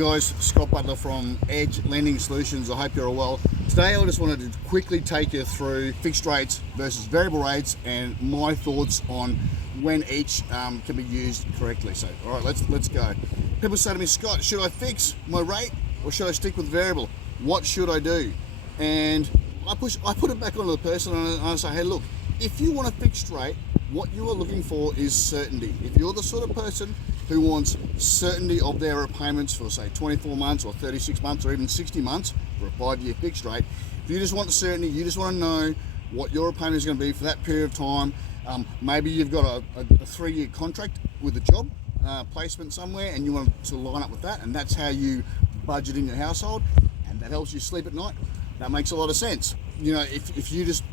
guys, Scott Butler from Edge Lending Solutions. I hope you're all well. Today I just wanted to quickly take you through fixed rates versus variable rates and my thoughts on when each can be used correctly. So, all right, let's go. People say to me, Scott, should I fix my rate or should I stick with variable? What should I do? And I put it back onto the person and I say, hey, look, if you want a fixed rate, what you are looking for is certainty. If you're the sort of person who wants certainty of their repayments for, say, 24 months or 36 months or even 60 months for a 5-year fixed rate, if you just want certainty, you just want to know what your repayment is going to be for that period of time. Maybe you've got a 3-year contract with a job placement somewhere and you want to line up with that, and that's how you budget in your household, and that helps you sleep at night. That makes a lot of sense. You know, if you just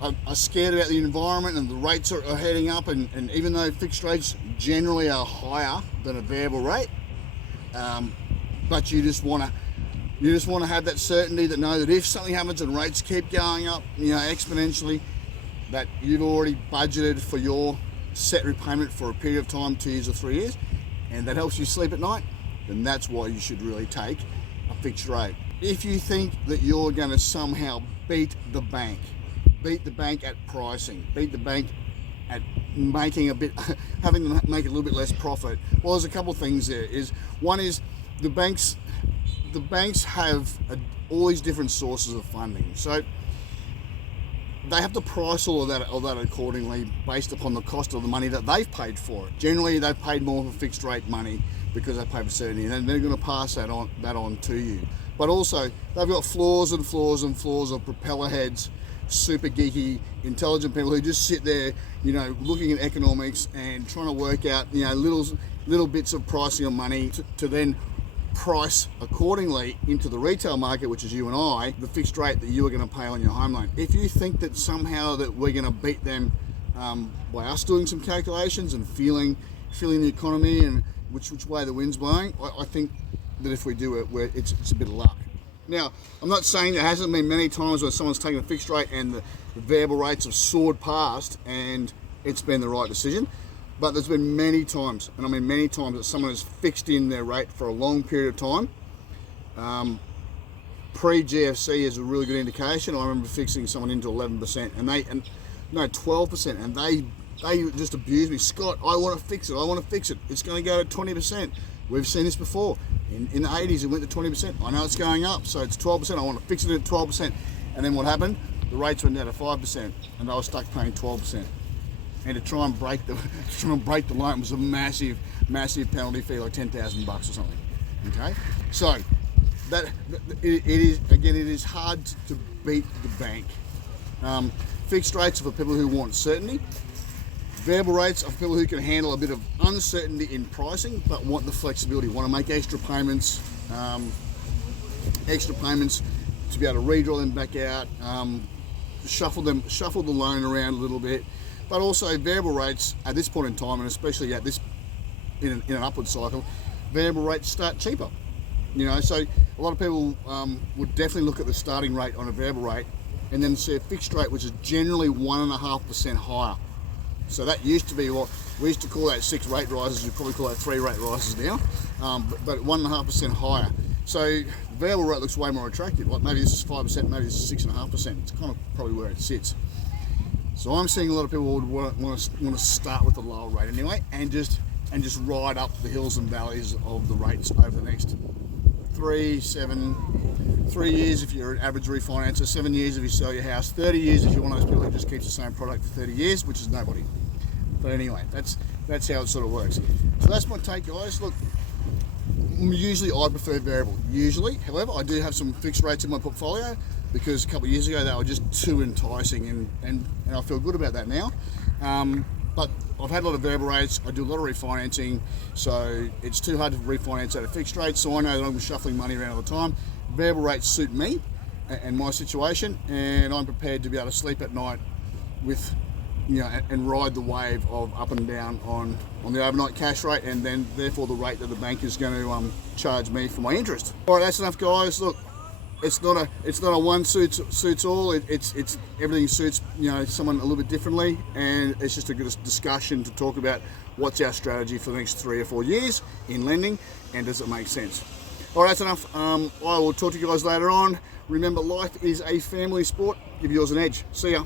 are scared about the environment and the rates are heading up, and even though fixed rates generally are higher than a variable rate, but you just want to have that certainty that know that if something happens and rates keep going up, you know, exponentially, that you've already budgeted for your set repayment for a period of time, 2 years or 3 years, and that helps you sleep at night, then that's why you should really take a fixed rate. If you think that you're going to somehow beat the bank at pricing, beat the bank at making having them make a little bit less profit, well, there's a couple of things there. One is the banks have all these different sources of funding, so they have to price all of that accordingly based upon the cost of the money that they've paid for it. Generally, they've paid more for fixed rate money because they pay for certainty, and then they're going to pass that on to you. But also, they've got floors and floors and floors of propeller heads, super geeky, intelligent people who just sit there, you know, looking at economics and trying to work out, you know, little bits of pricing on money to then price accordingly into the retail market, which is you and I, the fixed rate that you are going to pay on your home loan. If you think that somehow that we're going to beat them by us doing some calculations and feeling the economy and which way the wind's blowing, I think that if we do it, it's a bit of luck. Now, I'm not saying there hasn't been many times where someone's taken a fixed rate and the variable rates have soared past and it's been the right decision, but there's been many times, and I mean many times, that someone has fixed in their rate for a long period of time. Pre-GFC is a really good indication. I remember fixing someone into 11% and 12%, and they just abused me. Scott, I want to fix it. It's going to go to 20%. We've seen this before. In the 80s, it went to 20%. I know it's going up, so it's 12%. I want to fix it at 12%. And then what happened? The rates went down to 5%, and they were stuck paying 12%. And to try and break the loan was a massive penalty fee, like $10,000 or something. Okay, so it is hard to beat the bank. Fixed rates are for people who want certainty. Variable rates are for people who can handle a bit of uncertainty in pricing but want the flexibility, want to make extra payments to be able to redraw them back out, shuffle the loan around a little bit. But also variable rates at this point in time, and especially at this in an upward cycle, variable rates start cheaper. You know, so a lot of people would definitely look at the starting rate on a variable rate and then see a fixed rate which is generally 1.5% higher. So that used to be what we used to call that 6 rate rises. You probably call that 3 rate rises now, but 1.5% higher. So the variable rate looks way more attractive. Like maybe this is 5%, maybe this is 6.5%. It's kind of probably where it sits. So I'm seeing a lot of people would want to start with the lower rate anyway, and just ride up the hills and valleys of the rates over the next 3 years if you're an average refinancer, 7 years if you sell your house, 30 years if you're one of those people who just keeps the same product for 30 years, which is nobody. But anyway, that's how it sort of works. So that's my take, guys. Look, usually I prefer variable. However, I do have some fixed rates in my portfolio because a couple of years ago they were just too enticing, and I feel good about that now. But I've had a lot of variable rates. I do a lot of refinancing, so it's too hard to refinance at a fixed rate. So I know that I'm shuffling money around all the time. Variable rates suit me and my situation, and I'm prepared to be able to sleep at night with, you know, and ride the wave of up and down on the overnight cash rate, and then therefore the rate that the bank is going to charge me for my interest. All right, that's enough, guys. Look, it's not a one suits all. It's everything suits, you know, someone a little bit differently, and it's just a good discussion to talk about what's our strategy for the next 3 or 4 years in lending, and does it make sense. All right, that's enough. I will talk to you guys later on. Remember, life is a family sport. Give yours an edge. See ya.